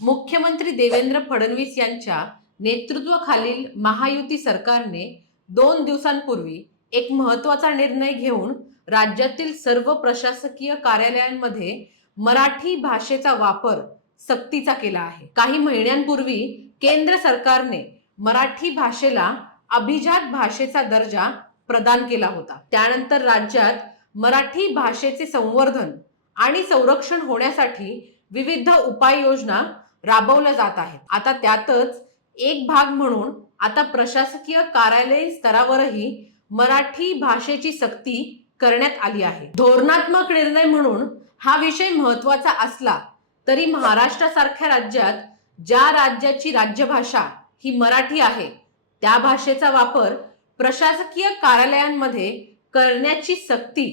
मुख्यमंत्री देवेंद्र फडणवीस यांच्या नेतृत्वाखालील महायुती सरकारने दोन दिवसांपूर्वी एक महत्त्वाचा निर्णय घेऊन राज्यातील सर्व प्रशासकीय कार्यालयांमध्ये मराठी भाषेचा वापर सक्तीचा केला आहे. काही महिन्यांपूर्वी केंद्र सरकारने मराठी भाषेला अभिजात भाषेचा दर्जा प्रदान केला होता. त्यानंतर राज्यात मराठी भाषेचे संवर्धन आणि संरक्षण होण्यासाठी विविध उपाययोजना राबवल्या जात आहेत आता त्यातच एक भाग म्हणून आता प्रशासकीय कार्यालय स्तरावरही मराठी भाषेची सक्ती करण्यात आली आहे. धोरणात्मक निर्णय म्हणून हा विषय महत्त्वाचा असला तरी महाराष्ट्रासारख्या राज्यात ज्या राज्याची राज्यभाषा ही मराठी आहे त्या भाषेचा वापर प्रशासकीय कार्यालयांमध्ये करण्याची सक्ती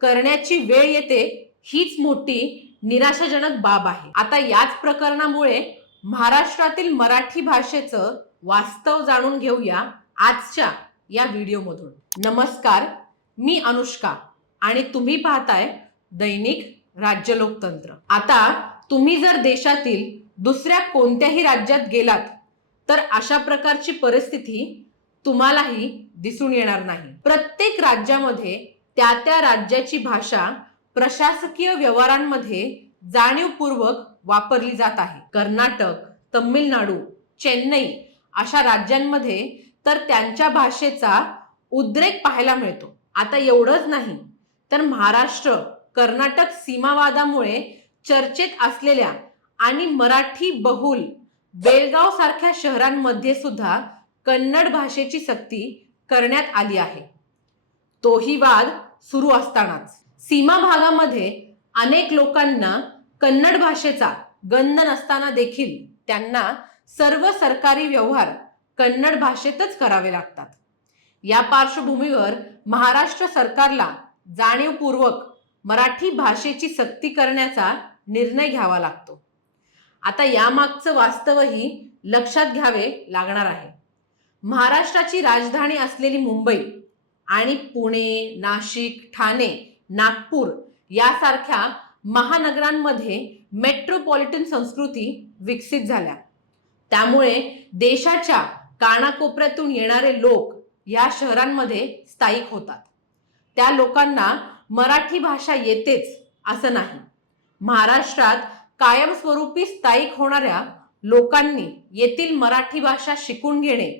करण्याची वेळ येते हीच मोठी निराशाजनक बाब आहे. आता याच प्रकरणामुळे महाराष्ट्रातील मराठी भाषेचं वास्तव जाणून घेऊया आजच्या या व्हिडिओमधून. नमस्कार मी अनुष्का आणि तुम्ही पाहताय दैनिक राज्य लोकतंत्र आता तुम्ही जर देशातील दुसऱ्या कोणत्याही राज्यात गेलात तर अशा प्रकारची परिस्थिती तुम्हालाही दिसून येणार नाही. प्रत्येक राज्यामध्ये त्या त्या राज्याची भाषा प्रशासकीय व्यवहारांमध्ये जाणीवपूर्वक वापरली जात आहे. कर्नाटक तमिळनाडू चेन्नई अशा राज्यांमध्ये तर त्यांच्या भाषेचा उद्रेक पाहायला मिळतो. आता एवढंच नाही तर महाराष्ट्र कर्नाटक सीमावादामुळे चर्चेत असलेल्या आणि मराठी बहुल बेळगाव सारख्या शहरांमध्ये सुद्धा कन्नड भाषेची सक्ती करण्यात आली आहे. तोही वाद सुरू असतानाच. सीमा भागामध्ये अनेक लोकांना कन्नड भाषेचा गंध नसताना देखील त्यांना सर्व सरकारी व्यवहार कन्नड भाषेतच करावे लागतात. या पार्श्वभूमीवर महाराष्ट्र सरकारला जाणीवपूर्वक मराठी भाषेची सक्ती करण्याचा निर्णय घ्यावा लागतो. आता यामागचं वास्तवही लक्षात घ्यावे लागणार आहे. महाराष्ट्राची राजधानी असलेली मुंबई आणि पुणे नाशिक ठाणे नागपूर यासारख्या महानगरांमध्ये मेट्रोपॉलिटन संस्कृती विकसित झाल्या. त्यामुळे देशाच्या कानाकोपऱ्यातून येणारे लोक या शहरांमध्ये स्थायिक होतात. त्या लोकांना मराठी भाषा येतेच असं नाही. महाराष्ट्रात कायमस्वरूपी स्थायिक होणाऱ्या लोकांनी येथील मराठी भाषा शिकून घेणे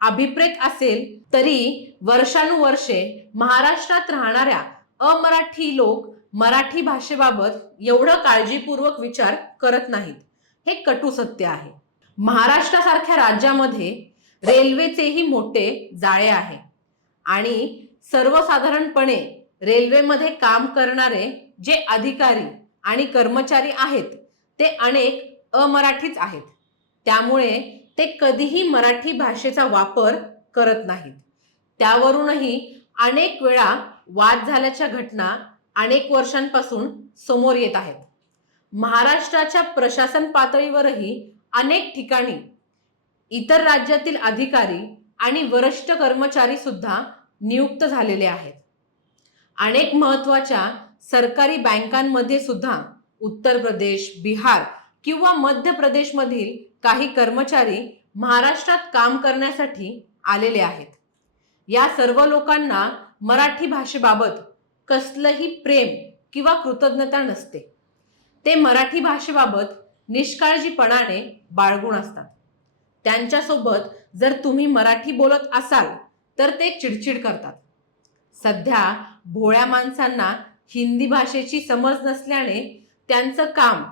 अभिप्रेत असेल तरी वर्षानुवर्षे महाराष्ट्रात राहणाऱ्या अमराठी लोक मराठी भाषेबाबत एवढं काळजीपूर्वक विचार करत नाहीत. हे कटू सत्य आहे. महाराष्ट्रासारख्या राज्यामध्ये रेल्वेचेही मोठे जाळे आहे. आणि सर्वसाधारणपणे रेल्वेमध्ये काम करणारे जे अधिकारी आणि कर्मचारी आहेत ते अनेक अमराठीच आहेत. त्यामुळे ते कधीही मराठी भाषेचा वापर करत नाहीत. त्यावरूनही अनेक वेळा वाद झाल्याच्या घटना अनेक वर्षांपासून समोर येत आहेत. महाराष्ट्राच्या प्रशासन पातळीवरही अनेक ठिकाणी इतर राज्यातील अधिकारी आणि वरिष्ठ कर्मचारी सुद्धा नियुक्त झालेले आहेत. अनेक महत्त्वाच्या सरकारी बँकांमध्ये सुद्धा उत्तर प्रदेश बिहार किंवा मध्य प्रदेशमधील काही कर्मचारी महाराष्ट्रात काम करण्यासाठी आलेले आहेत. या सर्व लोकांना मराठी भाषेबाबत कसलंही प्रेम किंवा कृतज्ञता नसते. ते मराठी भाषेबाबत निष्काळजीपणाने बाळगून असतात. त्यांच्यासोबत जर तुम्ही मराठी बोलत असाल तर ते चिडचिड करतात. सध्या भोळ्या माणसांना हिंदी भाषेची समज नसल्याने त्यांचं काम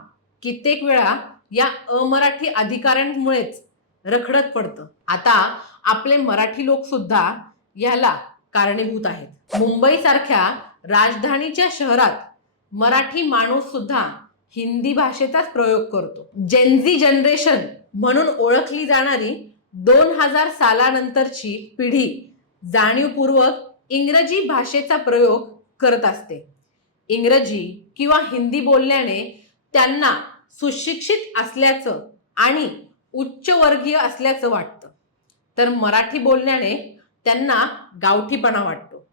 कित्येक वेळा या अमराठी अधिकाऱ्यांमुळेच रखडत पडतं. आता आपले मराठी लोकसुद्धा याला कारणीभूत आहेत. मुंबईसारख्या राजधानीच्या शहरात मराठी माणूस सुद्धा हिंदी भाषेचाच प्रयोग करतो. जेनझी जनरेशन म्हणून ओळखली जाणारी दोन हजार सालानंतरची पिढी जाणीवपूर्वक इंग्रजी भाषेचा प्रयोग करत असते. इंग्रजी किंवा हिंदी बोलण्याने त्यांना सुशिक्षित असल्याचं आणि उच्चवर्गीय असल्याचं वाटतं. तर मराठी बोलण्याने त्यांना गावठीपणा वाटतो.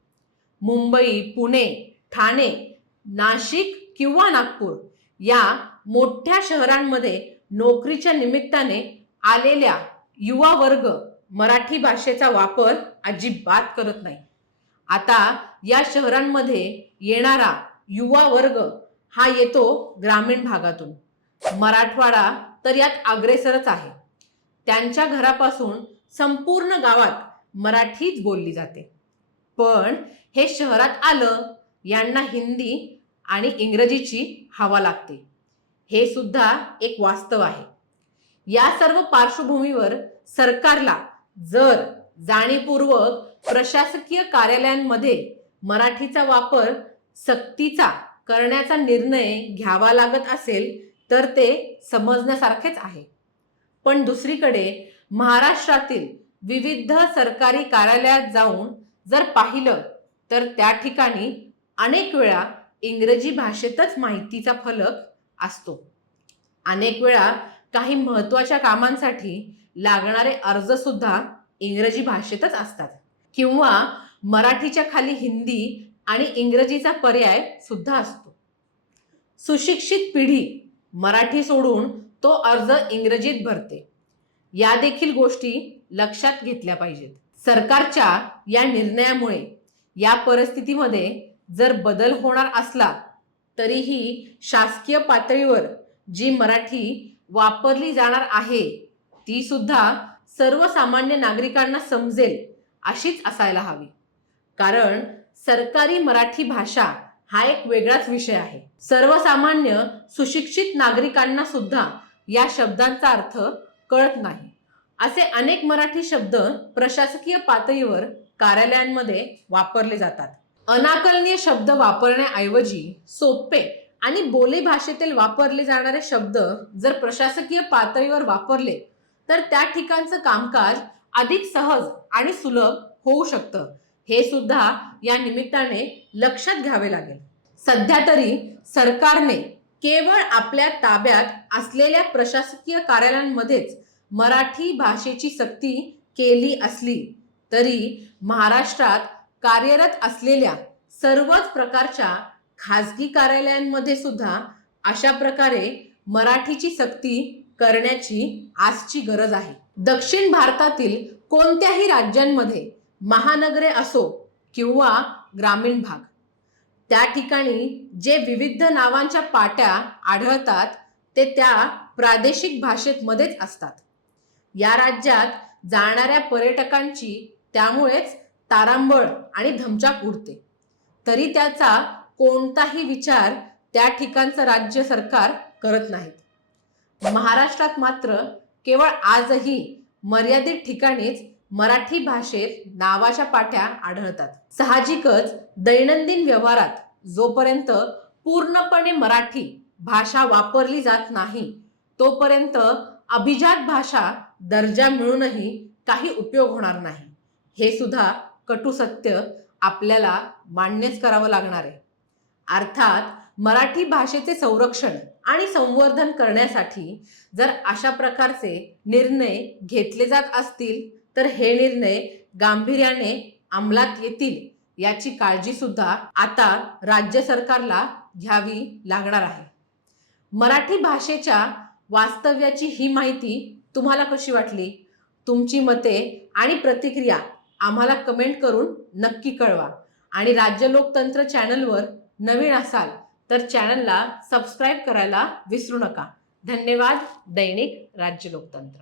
मुंबई पुणे ठाणे नाशिक किंवा नागपूर या मोठ्या शहरांमध्ये नोकरीच्या निमित्ताने आलेल्या युवा वर्ग मराठी भाषेचा वापर अजिबात करत नाही. आता या शहरांमध्ये येणारा युवा वर्ग हा येतो ग्रामीण भागातून. मराठवाडा तर यात अग्रेसरच आहे. त्यांच्या घरापासून संपूर्ण गावात मराठीच बोलली जाते. पण हे शहरात आलं यांना हिंदी आणि इंग्रजीची हवा लागते. हे सुद्धा एक वास्तव आहे. या सर्व पार्श्वभूमीवर सरकारला जर जाणीवपूर्वक प्रशासकीय कार्यालयांमध्ये मराठीचा वापर सक्तीचा करण्याचा निर्णय घ्यावा लागत असेल तर ते समजण्यासारखेच आहे. पण दुसरीकडे महाराष्ट्रातील विविध सरकारी कार्यालयात जाऊन जर पाहिलं तर त्या ठिकाणी अनेक वेळा इंग्रजी भाषेतच माहितीचा फलक असतो. अनेक वेळा काही महत्त्वाच्या कामांसाठी लागणारे अर्ज सुद्धा इंग्रजी भाषेतच असतात. किंवा मराठीच्या खाली हिंदी आणि इंग्रजीचा पर्याय सुद्धा असतो. सुशिक्षित पिढी मराठी सोडून तो अर्ज इंग्रजीत भरते. या देखील गोष्टी लक्षात घेतल्या पाहिजेत. सरकारच्या या निर्णयामुळे या परिस्थितीमध्ये जर बदल होणार असला तरीही शासकीय पातळीवर जी मराठी वापरली जाणार आहे ती सुद्धा सर्वसामान्य नागरिकांना समजेल अशीच असायला हवी. कारण सरकारी मराठी भाषा हा एक वेगळाच विषय आहे. सर्वसामान्य सुशिक्षित नागरिकांना सुद्धा या शब्दांचा अर्थ कळत नाही. असे अनेक मराठी शब्द प्रशासकीय पातळीवर कार्यालयांमध्ये वापरले जातात. अनाकलनीय शब्द वापरण्याऐवजी सोपे आणि बोली भाषेतील वापरले जाणारे शब्द जर प्रशासकीय पातळीवर वापरले तर त्या ठिकाणचं कामकाज अधिक सहज आणि सुलभ होऊ शकतं. हे सुद्धा या निमित्ताने लक्षात घ्यावे लागेल. सध्या तरी सरकारने केवळ आपल्या ताब्यात असलेल्या प्रशासकीय कार्यालयांमध्येच मराठी भाषेची सक्ती केली असली तरी महाराष्ट्रात कार्यरत असलेल्या सर्वच प्रकारच्या खाजगी कार्यालयांमध्ये सुद्धा अशा प्रकारे मराठीची सक्ती करण्याची आजची गरज आहे. दक्षिण भारतातील कोणत्याही राज्यांमध्ये महानगरे असो किंवा ग्रामीण भाग त्या ठिकाणी जे विविध नावांच्या पाट्या आढळतात ते त्या प्रादेशिक भाषेत मध्येच असतात. या राज्यात जाणाऱ्या पर्यटकांची त्यामुळेच तारांबळ आणि धमचाक उडते. तरी त्याचा कोणताही विचार त्या ठिकाणचं राज्य सरकार करत नाहीत. महाराष्ट्रात मात्र केवळ आजही मर्यादित ठिकाणीच मराठी भाषेत नावाच्या पाठ्या आढळतात. साहजिकच दैनंदिन व्यवहारात जोपर्यंत पूर्णपणे मराठी भाषा वापरली जात नाही तोपर्यंत अभिजात भाषा दर्जा मिळूनही काही उपयोग होणार नाही. हे सुद्धा कटू सत्य आपल्याला मान्यच करावं लागणार आहे. अर्थात मराठी भाषेचे संरक्षण आणि संवर्धन करण्यासाठी जर अशा प्रकारचे निर्णय घेतले जात असतील तर हे निर्णय गांभीर्याने अंमलात येतील याची काळजी सुद्धा आता राज्य सरकारला घ्यावी लागणार आहे. मराठी भाषेच्या वास्तव्याची ही माहिती तुम्हाला कशी वाटली? तुमची मते आणि प्रतिक्रिया आम्हाला कमेंट करून नक्की कळवा. आणि राज्य लोकतंत्र चॅनलवर नवीन असाल तर चॅनलला सबस्क्राईब करायला विसरू नका. धन्यवाद. दैनिक राज्य लोकतंत्र.